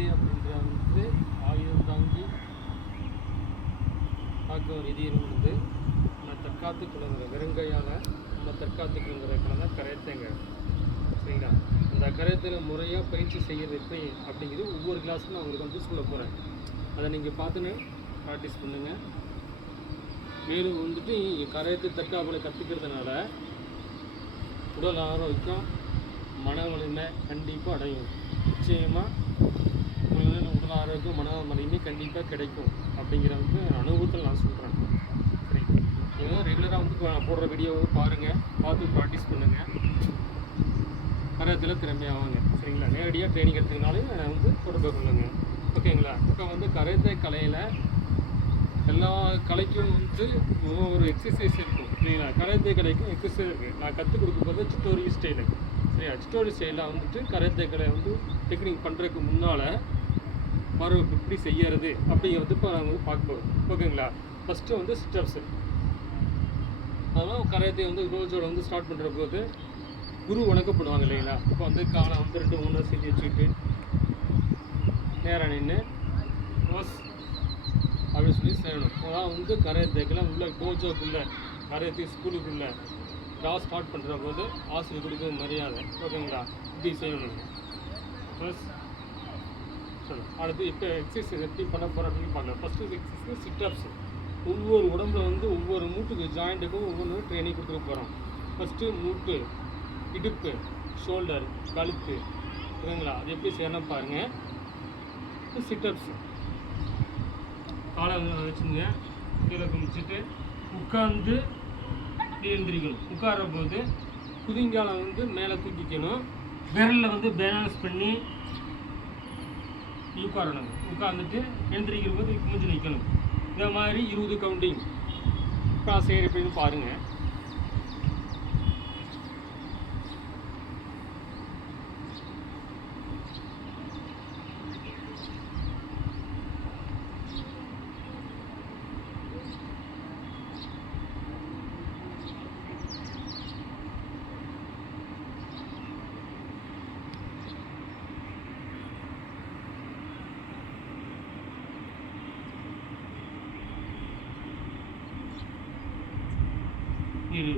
Karate அப்படின்ற வந்து ஆயுதம் தாங்கி தாக்க ஒரு இது இருந்தது. நம்ம தற்காத்துக்குள்ளுங்கிற வெறுங்கையால் நம்ம தற்காத்துக்குங்கிறதுக்கான தான் கராத்தேங்க. சரிங்களா? அந்த கராத்தேல முறையாக பயிற்சி செய்கிறது எப்படி அப்படிங்கிறது ஒவ்வொரு கிளாஸும் நான் உங்களுக்கு வந்து சொல்ல போகிறேன். அதை நீங்கள் பார்த்துன்னு ப்ராக்டிஸ் பண்ணுங்கள். மேலும் வந்துட்டு கராத்தே தற்காப்புகளை கற்றுக்கிறதுனால உடல் ஆரோக்கியம், மன வலிமை கண்டிப்பாக அடையும். நிச்சயமாக உங்களுக்கு உடல் ஆரோக்கியம், மன வலிமை கண்டிப்பாக கிடைக்கும் அப்படிங்கிற வந்து அனுபவத்தில் நான் சொல்கிறேன். சரி, நீங்கள் ரெகுலராக வந்து போடுற வீடியோவை பாருங்கள், பார்த்து ப்ராக்டிஸ் பண்ணுங்கள். கராத்தேல திறமையாவாங்க. சரிங்களா? நேரடியாக ட்ரைனிங் எடுத்துக்கினாலே வந்து தொடர்பு கொள்ளுங்க. ஓகேங்களா? இப்போ வந்து கராத்தே கலையில் எல்லா கலைக்கும் வந்து ஒரு எக்ஸசைஸ் இருக்கும். சரிங்களா? கராத்தே கலைக்கும் எக்ஸசைஸ் இருக்குது. நான் கற்றுக் கொடுக்கும்போது சிட்டோரி ஸ்டைலு. சரியா? சிட்டோரி ஸ்டைலில் வந்துட்டு கராத்தே கலை வந்து டெக்னிக் பண்ணுறதுக்கு முன்னால் எப்படி செய்யறது அப்படிங்கிறது இப்போ நான் வந்து பார்க்க போகிறோம். ஓகேங்களா? ஃபஸ்ட்டு வந்து ஸ்டெப்ஸு. அதெல்லாம் கராத்தே வந்து ரோஜோட வந்து ஸ்டார்ட் பண்ணுற போது குரு வணக்கப்படுவாங்க இல்லைங்களா? இப்போ வந்து காலை வந்து 2 3 செஞ்சு வச்சுக்கிட்டு நேராக நின்று ரோஸ் அப்படின்னு சொல்லி செய்யணும். அதான் வந்து கராத்தேக்கெல்லாம் உள்ள டோஜோக்குள்ளே கராத்தே ஸ்கூலுக்குள்ளே ஸ்டார்ட் பண்ணுற போது ஆசிரியர் கொடுக்குற மரியாதை. ஓகேங்களா? இப்படி செய்யணும். ப்ளஸ் அடுத்து இப்போ எக்ஸசைஸ் எப்படி பண்ண போகிறோம் அப்படின்னு பார்க்கலாம். First exercise sit-ups. ஒவ்வொரு உடம்புல வந்து ஒவ்வொரு மூட்டுக்கு ஜாயிண்ட்டுக்கும் ஒவ்வொன்று ட்ரைனிங் கொடுத்துக்க போகிறோம். ஃபஸ்ட்டு மூட்டு, இடுப்பு, ஷோல்டர், கழுத்து. ஓகேங்களா? அது எப்படி செய்யணும் பாருங்கள். சிட்டப்ஸ். காலை வச்சுங்க, கீழே குமிச்சிட்டு உட்காந்து எழுந்திரிக்கணும். உட்கார போது குதிங்காலை வந்து மேலே தூக்கிக்கணும். விரலில் வந்து பேலன்ஸ் பண்ணி உட்காரணும். உட்காந்துட்டு எழுந்திரிக்கிற போது குமிஞ்சு நிற்கணும். இந்த மாதிரி 20 கவுண்டிங். இப்போ செய்கிற எப்படின்னு பாருங்கள். இது